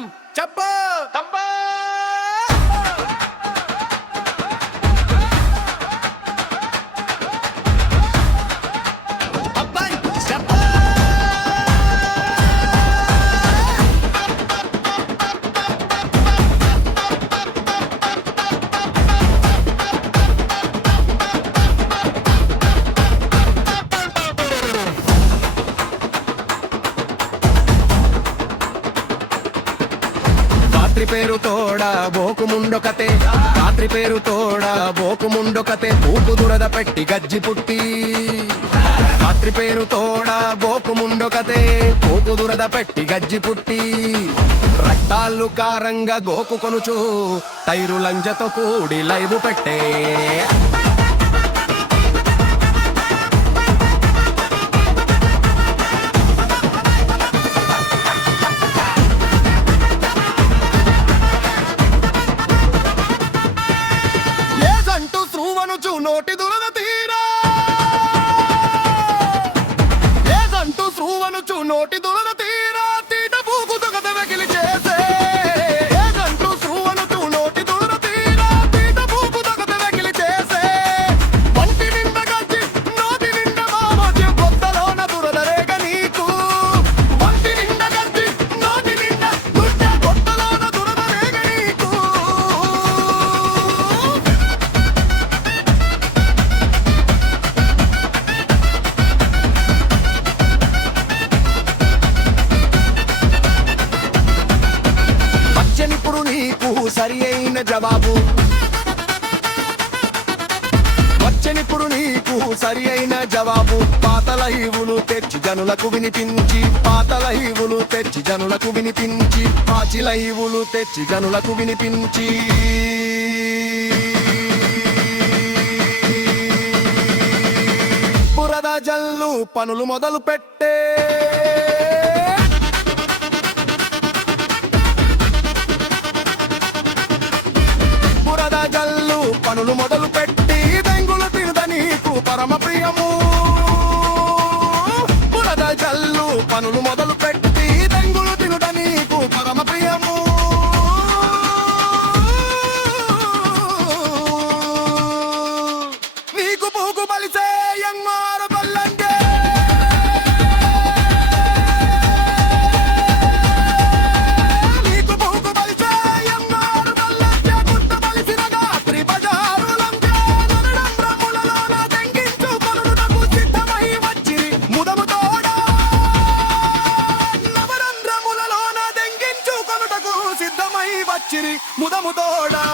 తాళం చెప్పు తంబా అబ్బాయి స్టెప్ రాత్రి పేరు తోడా బోకు ముండొకతే రాత్రి పేరు తోడా బోకు ముండొకతే ఊపు దురద పెట్టి గజ్జి పుట్టి రాత్రి పేరు తోడా బోకు ముండొకతే ఊపు దురద పెట్టి గజ్జి పుట్టి రక్తాళ్ళు కారంగా గోకు కొనుచు టైరు లంజతో కూడి లైవు పెట్టే ఏజంటూ స్రూవనుచు నోటి దురద తీరా ఏజంటూ స్రూవనుచు నోటి దురద తీరా తీట పూకు దుగద వెకిలి చేసే ఏజంటూ స్రూవనుచు నోటి దురద తీరా తీట పూకు దుగద వెకిలి చేసే వంటి నిండ గజ్జి నోటి నిండ మామోజి బొత్తలోన దురద రేగ నీకు వంటి నిండ గజ్జి నోటి నిండ గుడ్డ బొత్తలోన దురద రేగ నీకు వచ్చనిప్పుడు నీకు సరి అయిన జవాబు వచ్చనిప్పుడు నీకు సరి అయిన జవాబు పాతల హీవులు తెచ్చి జనులకు వినిపించి పాతల హీవులు తెచ్చి జనులకు వినిపించి పాచిల హీవులు తెచ్చి జనులకు వినిపించి బురద జల్లు పనులు మొదలు పెట్టే బురద జల్లు పనులు మొదలు పెట్టి దెంగులు తినద నీకు పరమ ప్రియము బురద జల్లు పనులు మొదలు పెట్టి దెంగులు తినద నీకు పరమ ప్రియము నీకు పూకు బలిసే ఎంగారు బల్లంగే నీకు పూకు బలిసే ఎంగారు బల్లంగే గుట్ట బలిసిన గాత్రి బజారులంగే నరడంబ్రములలోన తెంగించు కొనుటకు సిద్ధమై వచ్చిరి ముదము తోడా నవరంధ్రములలోన తెంగించు కొనుటకు సిద్ధమై వచ్చిరి ముదము తోడా